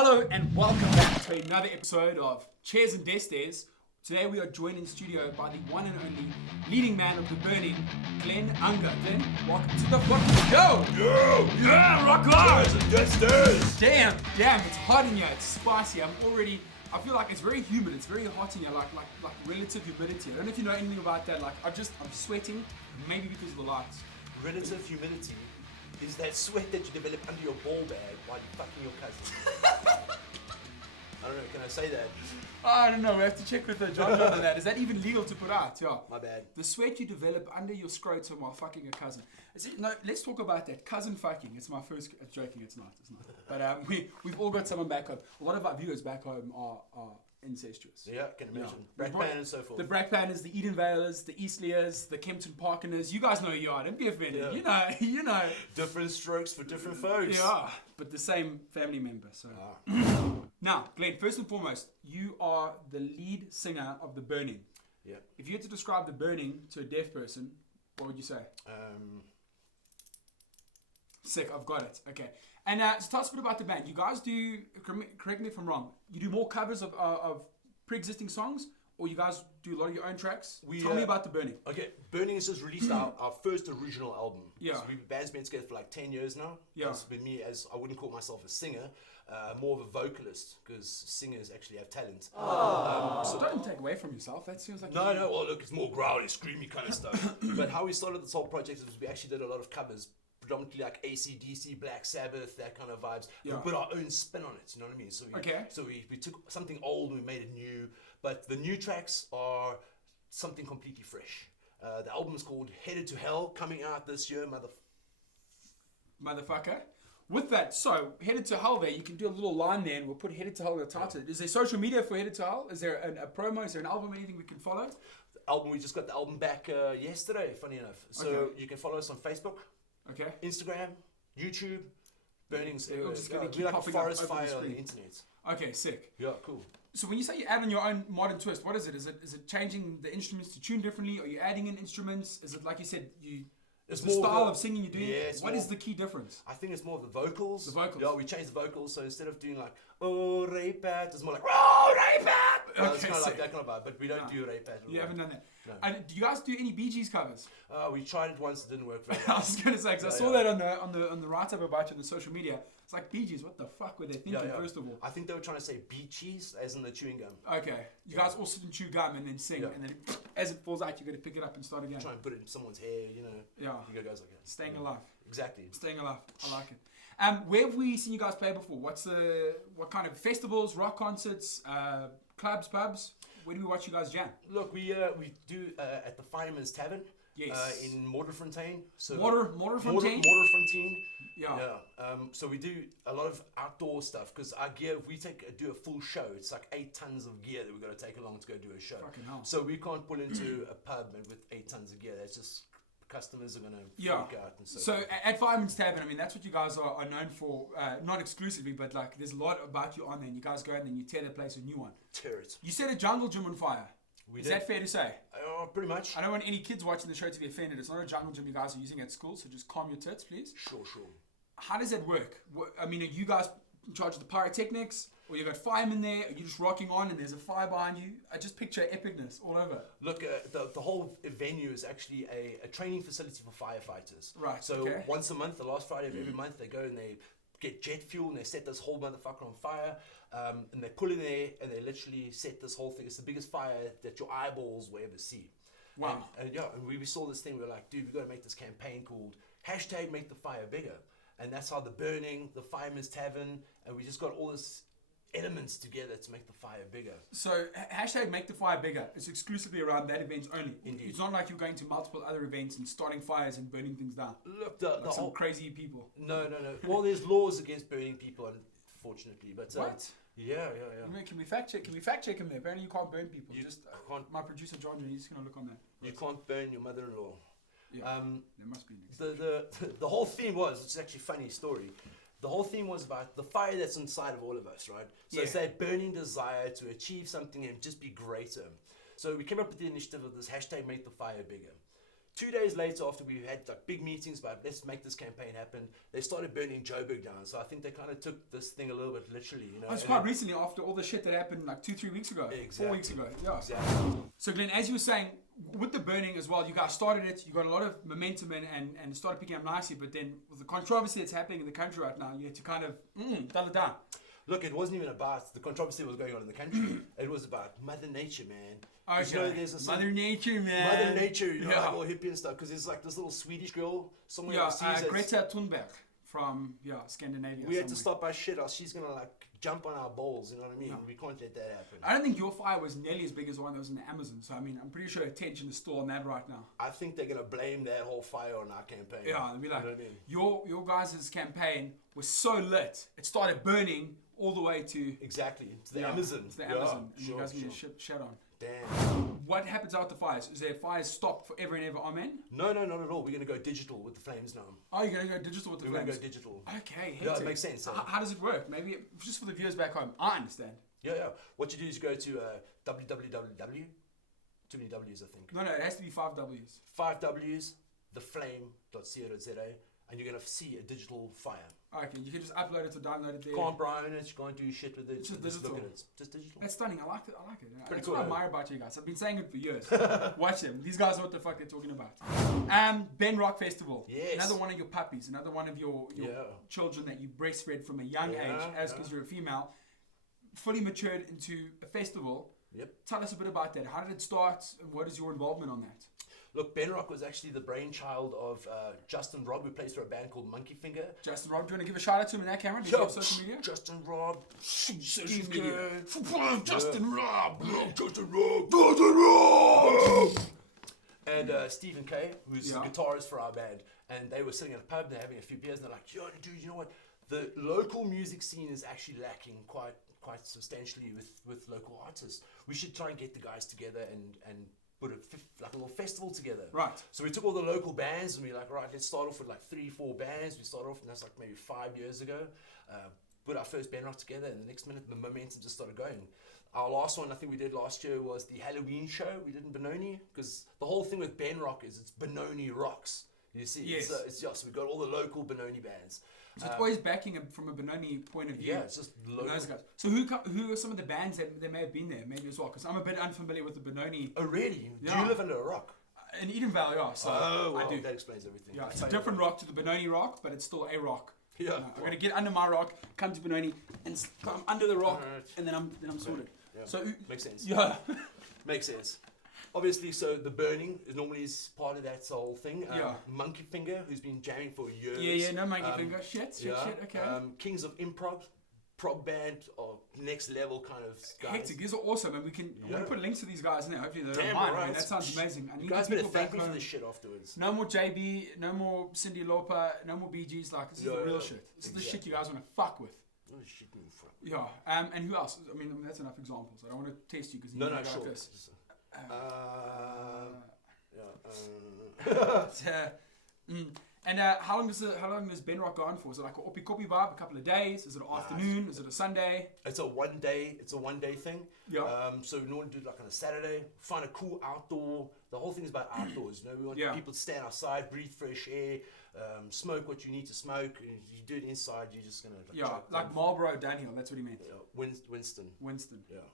Hello and welcome back to another episode of Chairs and Destes. Today we are joined in studio by the one and only leading man of the burning, Glen Unger. Glen, welcome to the fucking show! Yo! Yeah, rock on! Chairs and Destes! Damn, it's hot in here, it's spicy. I feel like it's very humid, it's very hot in here, like relative humidity. I don't know if you know anything about that, I'm sweating, maybe because of the lights. Relative humidity is that sweat that you develop under your ball bag while you're fucking your cousin. I don't know, can I say that? I don't know, we have to check with JonJon on that. Is that even legal to put out? Yeah. My bad. The sweat you develop under your scrotum while fucking a cousin. No, let's talk about that. Cousin fucking. It's my first... joking, it's not. But we've all got someone back home. A lot of our viewers back home are incestuous. Yeah, can imagine. Brack Pan and so forth. The Brack Panners, the Eden Valers, the Eastleys, the Kempton Parkeners. You guys know who you are. Don't be offended. Yeah. You know. Different strokes for different folks. Yeah, but the same family member. So. Now, Glen, first and foremost, you are the lead singer of The Burning. Yeah. If you had to describe The Burning to a deaf person, what would you say? Sick, I've got it. Okay. And so tell us a bit about the band. You guys do, correct me if I'm wrong, you do more covers of pre-existing songs, or you guys do a lot of your own tracks? Tell me about The Burning. Okay, Burning has just released our first original album. Yeah. So band's been together for like 10 years now. Yeah. It's been me, as I wouldn't call myself a singer, more of a vocalist, because singers actually have talent. So don't take away from yourself. That seems like... No, well look, it's more growly, screamy kind of stuff. But how we started this whole project is we actually did a lot of covers, predominantly like AC/DC, Black Sabbath, that kind of vibes. Yeah. We put our own spin on it, you know what I mean? So we took something old and we made it new, but the new tracks are something completely fresh. The album is called Headed to Hell, coming out this year, Motherfucker. With that, so Headed to Hell there, you can do a little line there and we'll put Headed to Hell in the title. Is there social media for Headed to Hell? Is there a promo? Is there an album, anything we can follow? The album, we just got the album back yesterday, funny enough. So you can follow us on Facebook, okay, Instagram, YouTube, Burning's we're just gonna keep like a popping forest up over fire the on the screen. internet. Okay, sick. Yeah, cool. So when you say you add on your own modern twist, what is it? Is it changing the instruments to tune differently? Are you adding in instruments? Is it like you said, it's the style of singing you're doing? Yeah, what is the key difference? I think it's more of the vocals. The vocals. Yeah, we changed the vocals, so instead of doing like, oh, Ray-Pat, it's more like, oh, Ray-Pat! Okay, it's kind of sick. like that kind of vibe, but we don't do Ray-Pat. You haven't done that? No. And do you guys do any Bee Gees covers? We tried it once, it didn't work very I well. was going to say, because I saw that on the write-up about you on the social media. It's like, Bee Gees, what the fuck were they thinking, first of all? I think they were trying to say beet cheese, as in the chewing gum. Okay. You guys all sit and chew gum and then sing, and then as it falls out, you're going to pick it up and start again. Try and put it in someone's hair, you know. Yeah. You guys like that. Staying alive. Exactly. Staying alive. I like it. Where have we seen you guys play before? What kind of festivals, rock concerts, clubs, pubs? Where do we watch you guys jam? Look, we do at the Fireman's Tavern. Yes. In Morderfontein. So Morderfontein? Morderfontein. Yeah. So we do a lot of outdoor stuff, because our gear, if we do a full show, it's like 8 tons of gear that we've got to take along to go do a show. Fucking hell. So we can't pull into a pub with 8 tons of gear. That's just, customers are going to freak out. And so at Fireman's Tavern, I mean, that's what you guys are known for, not exclusively, but like there's a lot about you on there, and you guys go out and you tear the place a new one. Tear it. You set a jungle gym on fire. Is that fair to say? Pretty much. I don't want any kids watching the show to be offended. It's not a jungle gym you guys are using at school, so just calm your tits, please. Sure. How does that work? I mean, are you guys in charge of the pyrotechnics? Or you got firemen there? Are you just rocking on and there's a fire behind you? I just picture epicness all over. Look, the whole venue is actually a training facility for firefighters. Right, So once a month, the last Friday of every month, they go and they get jet fuel and they set this whole motherfucker on fire. And they pull in there and they literally set this whole thing. It's the biggest fire that your eyeballs will ever see. Wow. And we saw this thing. We were like, dude, we got to make this campaign called #MakeTheFireBigger. And that's how The Burning, the Fireman's Tavern, and we just got all this elements together to make the fire bigger. So #MakeTheFireBigger is exclusively around that event only. Indeed. It's not like you're going to multiple other events and starting fires and burning things down. Look, like some crazy people. No. Well, there's laws against burning people, unfortunately. But what? Yeah. I mean, can we fact check him there? Apparently you can't burn people. You just can't. My producer JonJon, he's just gonna look on that. You can't burn your mother-in-law. Yeah. There must be an exception. The whole theme was, it's actually a funny story. The whole theme was about the fire that's inside of all of us, right? So it's that burning desire to achieve something and just be greater. So we came up with the initiative of this #MakeTheFireBigger. 2 days later, after we had like big meetings about let's make this campaign happen, they started burning Joburg down. So I think they kind of took this thing a little bit literally, you know. Oh, it's quite recently after all the shit that happened like 2-3 weeks ago. Exactly. 4 weeks ago. Yeah. Exactly. So Glenn, as you were saying, with the burning as well, you guys started it, you got a lot of momentum and started picking up nicely, but then with the controversy that's happening in the country right now, you had to kind of dull it down. Look, it wasn't even about the controversy that was going on in the country. It was about Mother Nature, man. Okay. You know, there's a Mother Nature, man. Mother Nature, you know, like all hippie and stuff. Because there's like this little Swedish girl somewhere overseas. Greta Thunberg from Scandinavia. We had to stop our shit, or she's gonna like jump on our balls. You know what I mean? No. We can't let that happen. I don't think your fire was nearly as big as the one that was in the Amazon. So I mean, I'm pretty sure attention is still on that right now. I think they're gonna blame that whole fire on our campaign. Yeah, they'll be like, you know what I mean? your guys' campaign was so lit, it started burning all the way to the Amazon. To the Amazon, and you guys get shut on. Damn. What happens after fires? Is there fires stopped forever and ever? Amen. No, not at all. We're gonna go digital with the flames now. Oh, you're gonna go digital with the flames. We're gonna go digital. Okay. Yeah, it makes sense. How does it work? Maybe just for the viewers back home. I understand. Yeah. What you do is go to www. Too many W's, I think. No, it has to be 5 W's. 5 W's. Theflame.co.za, and you're gonna see a digital fire. Okay, you can just upload it or download it there. You can't brown it, you can't do shit with it. Just digital. look at it. Just digital. That's stunning. I like it. That's cool, what I eh? admire about you guys. I've been saying it for years. Watch them. These guys know what the fuck they're talking about. BenRock Festival. Yes. Another one of your puppies. Another one of your children that you breastfed from a young age, because you're a female, fully matured into a festival. Yep. Tell us a bit about that. How did it start? And what is your involvement on that? Look, BenRock was actually the brainchild of Justin Robb, who plays for a band called Monkey Finger. Justin Robb, do you want to give a shout out to him in that camera? Do you have social media? Justin Robb. Social media. Justin Robb. Justin Robb. And Stephen Kay, who's the guitarist for our band. And they were sitting at a pub, they're having a few beers, and they're like, yo, dude, you know what? The local music scene is actually lacking quite substantially with local artists. We should try and get the guys together and put like a little festival together. Right. So we took all the local bands and we were like, right, let's start off with like 3-4 bands. We started off, and that's like maybe 5 years ago. Put our first BenRock together, and the next minute the momentum just started going. Our last one I think we did last year was the Halloween show we did in Benoni, because the whole thing with BenRock is it's Benoni rocks. You see, yes. It's just we've got all the local Benoni bands. So it's always backing from a Benoni point of view. Yeah, it's just local. Those guys. So who are some of the bands that may have been there, maybe as well? Because I'm a bit unfamiliar with the Benoni. Oh, really? Yeah. Do you live under a rock? In Edenvale, yeah. So well, I do. That explains everything. Yeah, it's a different rock to the Benoni rock, but it's still a rock. Yeah. I'm gonna get under my rock, come to Benoni, and come under the rock, and then I'm sorted. Yeah. So makes sense. Yeah. Makes sense. Obviously, so the burning is normally part of that whole thing. Monkey Finger, who's been jamming for years. Yeah, no Monkey Finger. Shit, okay. Kings of Improv, prog band, or next level kind of guys. Hectic, these are awesome, and I'm gonna put links to these guys in there. Hopefully they're Damn mine. right. Man. That sounds amazing. I need You guys the better people thank back me for home. this shit afterwards. No more JB, no more Cyndi Lauper, no more Bee Gees. Like this is the real shit. This is the shit you guys want to fuck with. Oh shit, man, fuck. Yeah. And who else? I mean, that's enough examples. I don't want to test you because No, like sure. this. And how long does BenRock go on for? Is it like an oppie coppie vibe, a couple of days? Is it an afternoon? Is it a Sunday? It's a one day thing. Yeah. So we normally do it like on a Saturday. Find a cool outdoor. The whole thing is about outdoors. You know, we want people to stand outside, breathe fresh air, smoke what you need to smoke. And if you do it inside, you're just gonna like Marlboro downhill. That's what he meant. Winston. Yeah.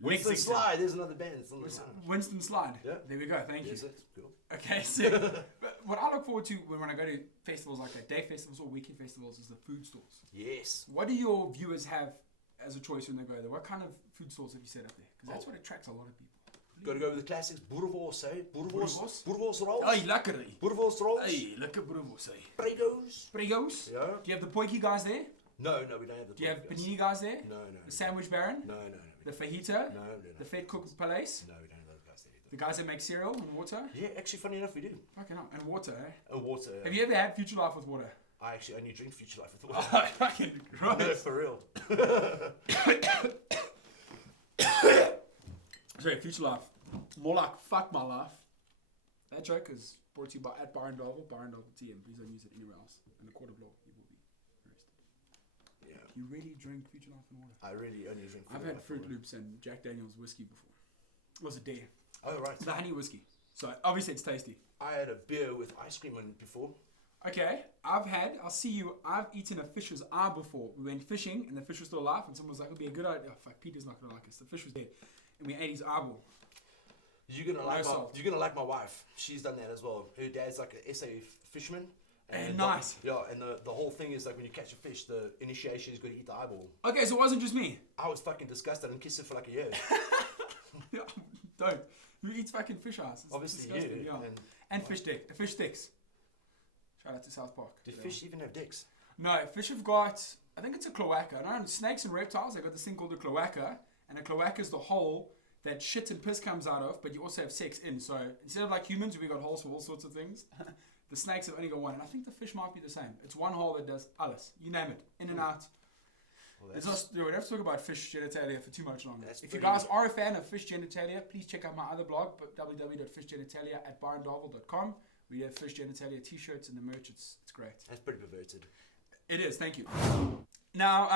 Winston Slide. There's another band. Winston Slide. Yeah. There we go. Thank you. Yes, cool. Okay, so but what I look forward to when I go to festivals like that, day festivals or weekend festivals, is the food stalls. Yes. What do your viewers have as a choice when they go there? What kind of food stalls have you set up there? Because that's what attracts a lot of people. Got to go with the classics. Boerewors, eh? Boerewors rolls. Oh, lekker. Boerewors rolls. Hey, lekker boerewors, eh? Pregos. Yeah. Do you have the potjie guys there? No, we don't have the. Do you have panini guys there? No. The sandwich baron? No. The fajita? No. The fed cook palace? No, we don't have those guys there either. The guys that make cereal and water? Yeah, actually, funny enough, we do. Fucking hell. And water, eh? And water. Have you ever had Future Life with water? I actually only drink Future Life with water. Fucking Christ. No, for real. Sorry, Future Life. More like fuck my life. That joke is brought to you by at Byron Darvel TM. Please don't use it anywhere else. In the court of law, you will be arrested. Yeah. You really drink Future Life and water? I really only drink. I've had Fruit Loops and Jack Daniel's whiskey before. It was a dare. Oh right. The honey whiskey. So obviously it's tasty. I had a beer with ice cream on it before. Okay, I've eaten a fish's eye before. We went fishing and the fish was still alive and someone was like, it'll be a good idea. Oh, fuck, Peter's not going to like us. The fish was dead. And we ate his eyeball. You're gonna like my wife. She's done that as well. Her dad's like an SA fisherman. And nice. And the whole thing is like when you catch a fish, the initiation is going to eat the eyeball. Okay, so it wasn't just me. I was fucking disgusted and kissed it for like a year. Yeah, don't. Who eats fucking fish eyes? It's obviously disgusting. you. Yeah. And fish sticks. Shout out to South Park. Do fish even have dicks? No, fish have got, I think it's a cloaca. No, snakes and reptiles, they've got this thing called a cloaca. And a cloaca is the hole that shit and piss comes out of, but you also have sex in. So instead of like humans, we got holes for all sorts of things. The snakes have only got one. And I think the fish might be the same. It's one hole that does alles. You name it. In and out. Well, we don't have to talk about fish genitalia for too much longer. If you guys are a fan of fish genitalia, please check out my other blog, www.fishgenitalia@byrondarvel.com. We have fish genitalia t-shirts and the merch. It's great. That's pretty perverted. It is. Thank you. Now,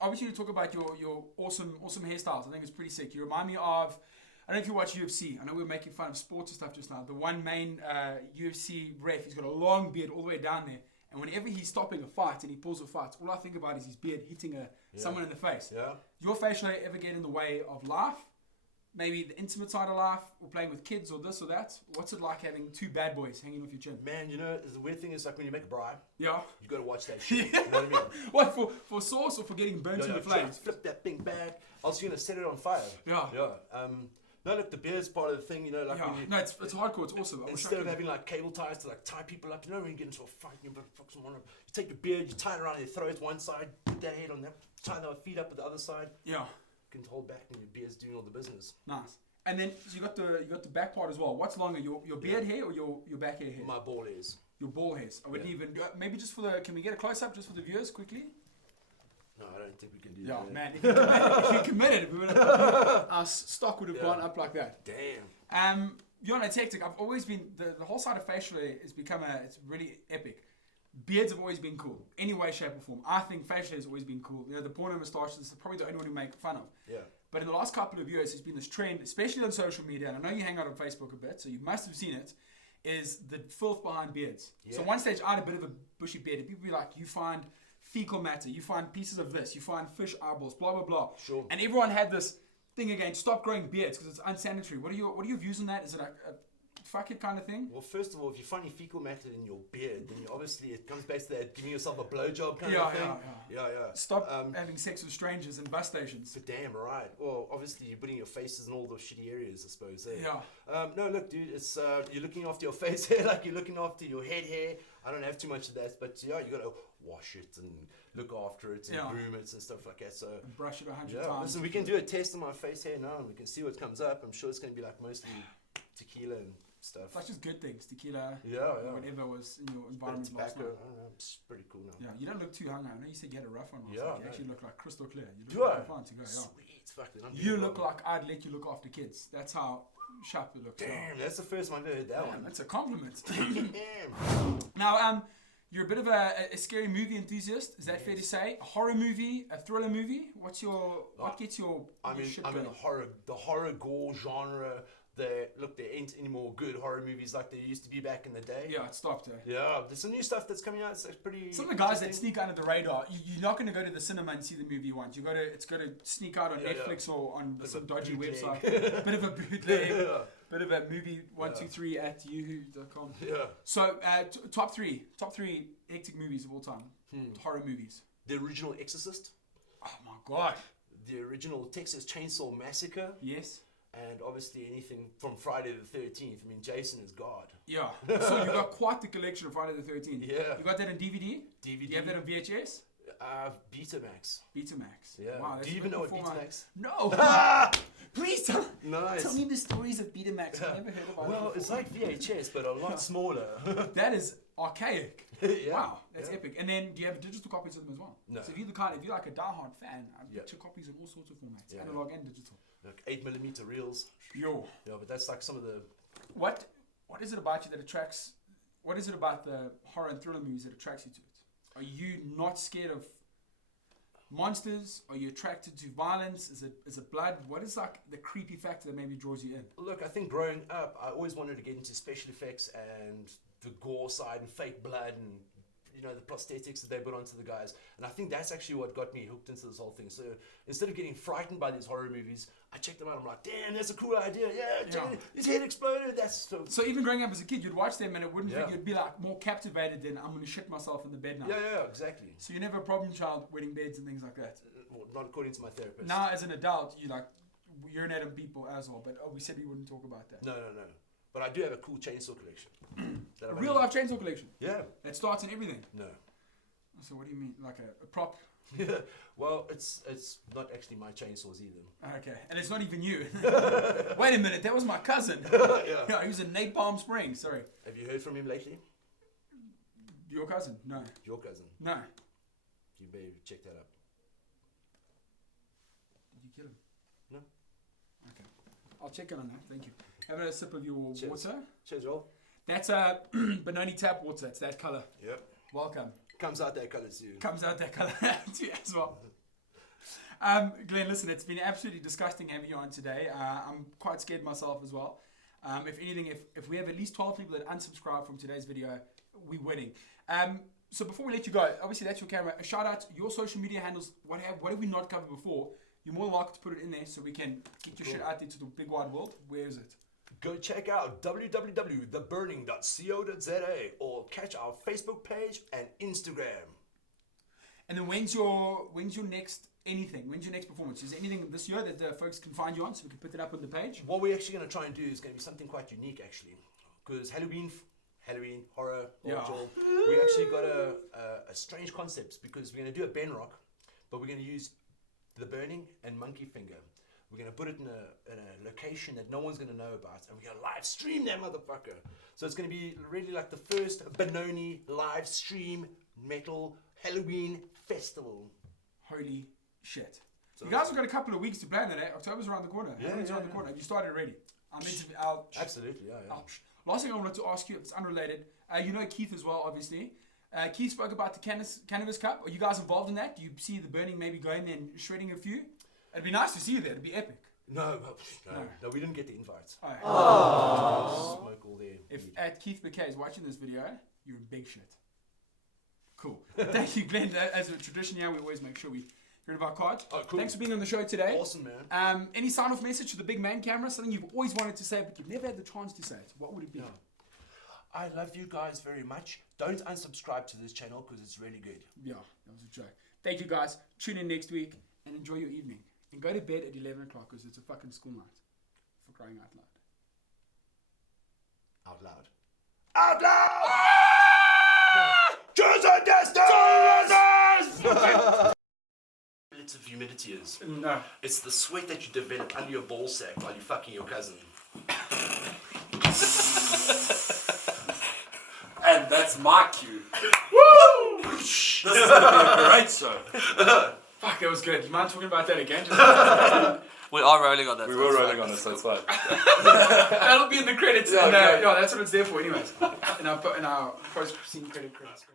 obviously, you talk about your awesome hairstyles. I think it's pretty sick. You remind me of, I don't know if you watch UFC. I know we were making fun of sports and stuff just now. The one main UFC ref, he's got a long beard all the way down there. And whenever he's stopping a fight and he pulls a fight, all I think about is his beard hitting someone in the face. Yeah. Your facial hair ever get in the way of life? Maybe the intimate side of life, or playing with kids, or this or that? What's it like having two bad boys hanging off your chin? Man, you know, the weird thing is like when you make a braai, yeah, you got to watch that shit. You know what I mean? What, for sauce or for getting burnt in the flames? Flip that thing back. I was going to set it on fire. Yeah. Yeah. No, look, the beard's part of the thing, you know, like when you... No, it's hardcore, it's awesome. Instead of having like cable ties to like tie people up, you know, when you get into a fight, you fuck someone up, you take your beard, you tie it around their throat one side, put their head on that, tie their feet up at the other side. Yeah. You can hold back and your beard's doing all the business. Nice. And then so you got the back part as well. What's longer, your beard hair or your back hair? My ball hairs. Your ball hairs. I wouldn't even maybe just can we get a close up just for the viewers quickly? No, I don't think we can do that. Yeah, man. If you committed, our stock would have gone up like that. Damn. It's hectic. I've always been the whole side of facial hair has become it's really epic. Beards have always been cool, any way, shape, or form. I think facial hair has always been cool. You know, the porno moustaches is probably the only one we make fun of. Yeah. But in the last couple of years, there's been this trend, especially on social media, and I know you hang out on Facebook a bit, so you must have seen it, is the filth behind beards. Yeah. So one stage, I had a bit of a bushy beard, and people be like, you find fecal matter, you find pieces of this, you find fish eyeballs, blah, blah, blah. Sure. And everyone had this thing again, stop growing beards, because it's unsanitary. What are your views on that? Is it a fuck it kind of thing? Well, first of all, if you find any fecal matter in your beard, then obviously it comes back to that giving yourself a blowjob kind of thing. Yeah. Stop having sex with strangers in bus stations. But damn right. Well, obviously you're putting your faces in all those shitty areas, I suppose. Eh? Yeah. No, look, dude, it's you're looking after your face hair like you're looking after your head hair. I don't have too much of that, but yeah, you got to wash it and look after it and groom it and stuff like that. So and brush it 100 times. Listen, we can do a test on my face hair now and we can see what comes up. I'm sure it's going to be like mostly tequila and stuff. That's just good things. Tequila, whatever was in your environment last night. I don't know, it's pretty cool now. Yeah, you don't look too hung. I know you said you had a rough one. You actually look like crystal clear. You look like fine to go. Sweet. Fuck, you look like I'd let you look after kids. That's how sharp it looks. Damn, that's the first time I've ever heard that one. That's a compliment. Damn. Now, you're a bit of a scary movie enthusiast. Is that fair to say? A horror movie, a thriller movie? What gets your shit going? The horror gore genre. There ain't any more good horror movies like there used to be back in the day. Yeah, it stopped. Yeah, there's some new stuff that's coming out. It's pretty. Some of the guys that sneak under the radar. You're not going to go to the cinema and see the movie once. It's got to sneak out on Netflix or on some dodgy website. Bit of a bootleg. Bit of a movie 123 at yahoo.com. Yeah. So top three hectic movies of all time. Horror movies. The original Exorcist. Oh my god. The original Texas Chainsaw Massacre. Yes. And obviously anything from Friday the 13th. I mean, Jason is God. Yeah. So you got quite the collection of Friday the 13th. Yeah. You got that in DVD? DVD. You have that on VHS? Betamax. Betamax. Yeah. Wow, do you even know what Betamax? No. Please tell me the stories of Betamax. I've never heard about it. Well, it's like VHS, but a lot smaller. That is archaic. Yeah. Wow, that's epic. And then do you have digital copies of them as well? No. So if you're like a diehard fan, I've got your copies in all sorts of formats, analog and digital. Like 8mm reels. Yo. Yeah, but that's like some of the... What is it about you that attracts... What is it about the horror and thriller movies that attracts you to it? Are you not scared of monsters? Are you attracted to violence? Is it blood? What is like the creepy factor that maybe draws you in? Look, I think growing up, I always wanted to get into special effects and the gore side and fake blood and the prosthetics that they put onto the guys. And I think that's actually what got me hooked into this whole thing. So instead of getting frightened by these horror movies, I checked them out. I'm like, damn, that's a cool idea. Yeah. His head exploded. That's so even growing up as a kid, you'd watch them and it wouldn't think you'd be like more captivated than I'm going to shit myself in the bed now. Yeah, exactly. So you're never a problem child wedding beds and things like that? Well, not according to my therapist. Now as an adult, you like urinate on people as well. But we said we wouldn't talk about that. No. But I do have a cool chainsaw collection. A real life chainsaw collection? Yeah. That starts in everything? No. So what do you mean? Like a prop? Yeah. Well, it's not actually my chainsaws either. Okay. And it's not even you. Wait a minute. That was my cousin. Yeah. He was in Napalm Springs. Sorry. Have you heard from him lately? Your cousin? No. Your cousin? No. You better check that up. Did you kill him? No. Okay. I'll check in on that. Thank you. Having a sip of your water. Cheers, Roll. That's Benoni tap water. It's that colour. Yep. Welcome. Comes out that colour too. Comes out that colour too as well. Glenn, listen, it's been absolutely disgusting having you on today. I'm quite scared myself as well. If anything, if we have at least 12 people that unsubscribe from today's video, we're winning. So before we let you go, obviously that's your camera. A shout out, your social media handles. What have we not covered before? You're more than welcome to put it in there so we can get your shit out there to the big wide world. Where is it? Go check out www.theburning.co.za or catch our Facebook page and Instagram. And then when's your next anything? When's your next performance? Is there anything this year that folks can find you on so we can put it up on the page? What we're actually going to try and do is going to be something quite unique actually, because Halloween, horror, we actually got a strange concept because we're going to do a BenRock, but we're going to use the burning and monkey finger. We're going to put it in a location that no one's going to know about, and we're going to live stream that motherfucker. So it's going to be really like the first Benoni live stream metal Halloween festival. Holy shit. So you guys have got a couple of weeks to plan that, eh? October's around the corner. Halloween's around the corner. Have you started already? Absolutely, yeah. Last thing I wanted to ask you, it's unrelated. You know Keith as well, obviously. Keith spoke about the Cannabis Cup. Are you guys involved in that? Do you see the burning maybe going there and shredding a few? It'd be nice to see you there. It'd be epic. No, we didn't get the invites. Oh. Smoke all there. If Keith McKay is watching this video, you're in big shit. Cool. Thank you, Glenn. As a tradition here, we always make sure we hear about cards. Oh, cool. Thanks for being on the show today. Awesome, man. Any sign-off message to the big man camera? Something you've always wanted to say, but you've never had the chance to say it. What would it be? No. I love you guys very much. Don't unsubscribe to this channel because it's really good. Yeah, that was a joke. Thank you, guys. Tune in next week and enjoy your evening. And go to bed at 11 o'clock because it's a fucking school night. For crying out loud. Out loud. Out loud! JonJon distance! Relative humidity is. No. It's the sweat that you develop under your ball sack while you're fucking your cousin. And that's my cue. Woo! This is going to be a great show. Fuck, that was good. Do you mind talking about that again? We are rolling on that. We were rolling on it, so it's fine. That'll be in the credits. Yeah, okay. No, that's what it's there for anyways. In our post-scene credits.